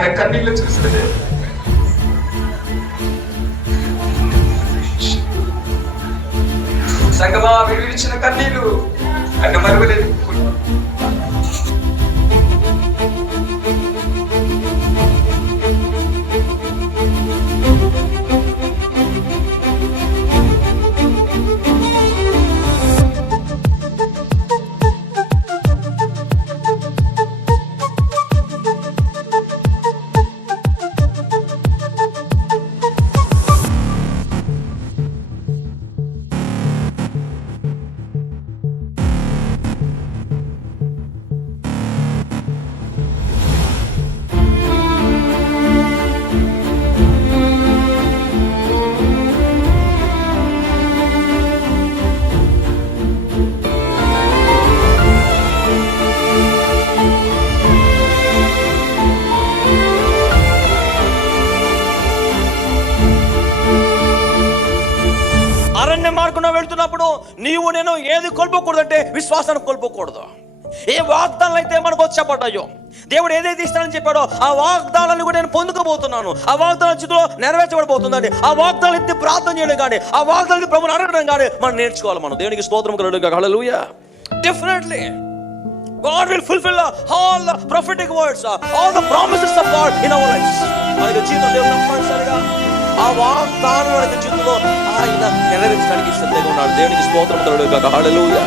ఆయన కన్నీళ్ళు చూస్తే సంగమా విడిచిన కన్నీళ్ళు ఆయన మరువలేదు. మార్గంలో వెళ్తున్నప్పుడు నీవు నేను ఏది కోల్పోకూడదు అంటే విశ్వాసాన్ని కోల్పోకూడదు. ఏ వాగ్దానాలు అయితే మనకు వచ్చేపడ్డాయో, దేవుడు ఏదైతే ఇస్తానని చెప్పాడో ఆ వాగ్దానాలను కూడా నేను పొందుకోబోతున్నాను. ఆ వాగ్దానాల స్థితిలో నెరవేర్చబడిపోతుందండి. ఆ వాగ్దానాలు ఎత్తి ప్రార్థన చేయడం కానీ, ఆ వాగ్దానాన్ని ప్రభువుని అడగడం కానీ మనం నేర్చుకోవాలి. మనం దేవునికి స్తోత్రం కలుగును. హల్లెలూయా. Definitely God will fulfill all the prophetic words, all the promises of God in our lives. మనకి జీవితం దేవుడు నమ్మకస్తుగా ఆ వాగ్దానం మనకి జీవితంలో ఆయన నెరవేర్చడానికి సిద్ధంగా ఉన్నాడు. దేవునికి స్తోత్రం కలుగును. హల్లెలూయా.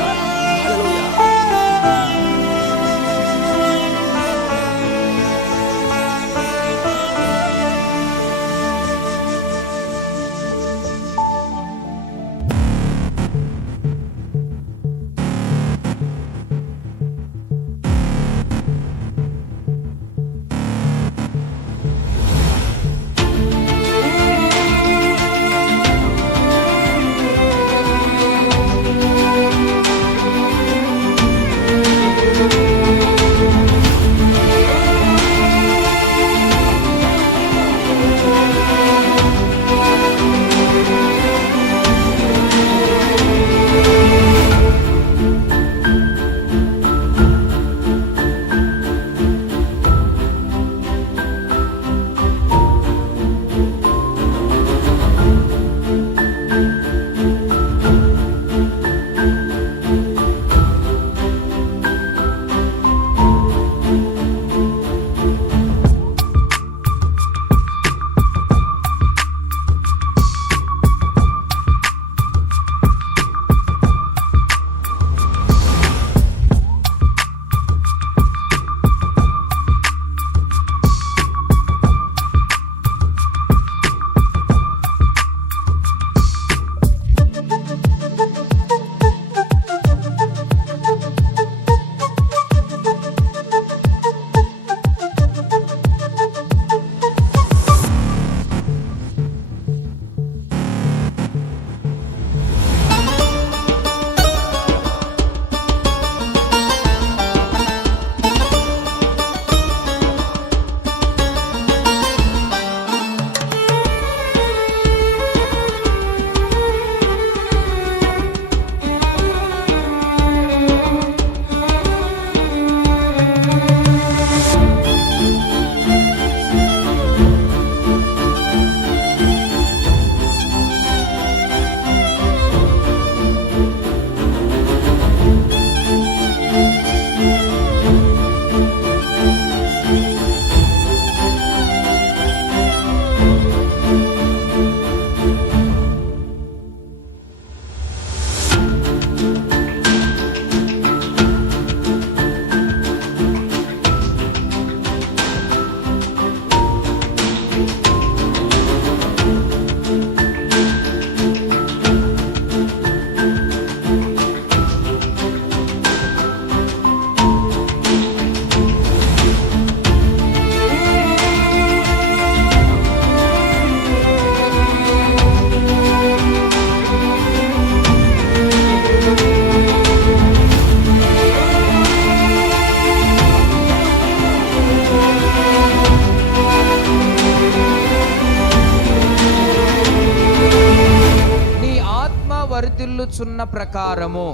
వర్ధిల్లుచున్న ప్రకారము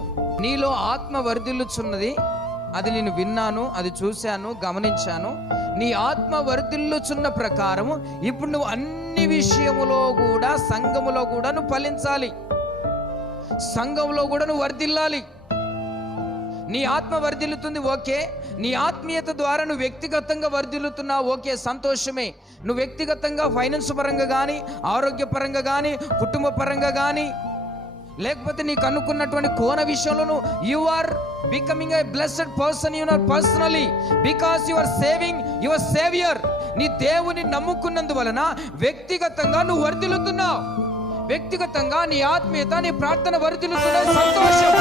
నీలో ఆత్మ వర్ధిల్లుచున్నది. అది నేను విన్నాను, అది చూశాను, గమనించాను. నీ ఆత్మ వర్ధిల్లుచున్న ప్రకారము ఇప్పుడు నువ్వు అన్ని విషయములో కూడా, సంఘములో కూడా నువ్వు ఫలించాలి, సంఘంలో కూడా నువ్వు వర్ధిల్లాలి. నీ ఆత్మ వర్ధిల్లుతుంది, ఓకే. నీ ఆత్మీయత ద్వారా నువ్వు వ్యక్తిగతంగా వర్ధిల్లుతున్నావు, ఓకే, సంతోషమే. నువ్వు వ్యక్తిగతంగా ఫైనాన్స్ పరంగా కానీ, ఆరోగ్యపరంగా కానీ, కుటుంబ పరంగా కానీ, లేకపోతే నీకు అనుకున్నటువంటి కోణ విషయంలో you are becoming a blessed person personally, because you are saving your saviour. నీ దేవుని నమ్ముకున్నందువలన వ్యక్తిగతంగా నువ్వు వర్ధిల్లుతున్నావు, వ్యక్తిగతంగా నీ ఆత్మీయత, నీ ప్రార్థన వర్ధిల్లుతున్నాయి, సంతోషం.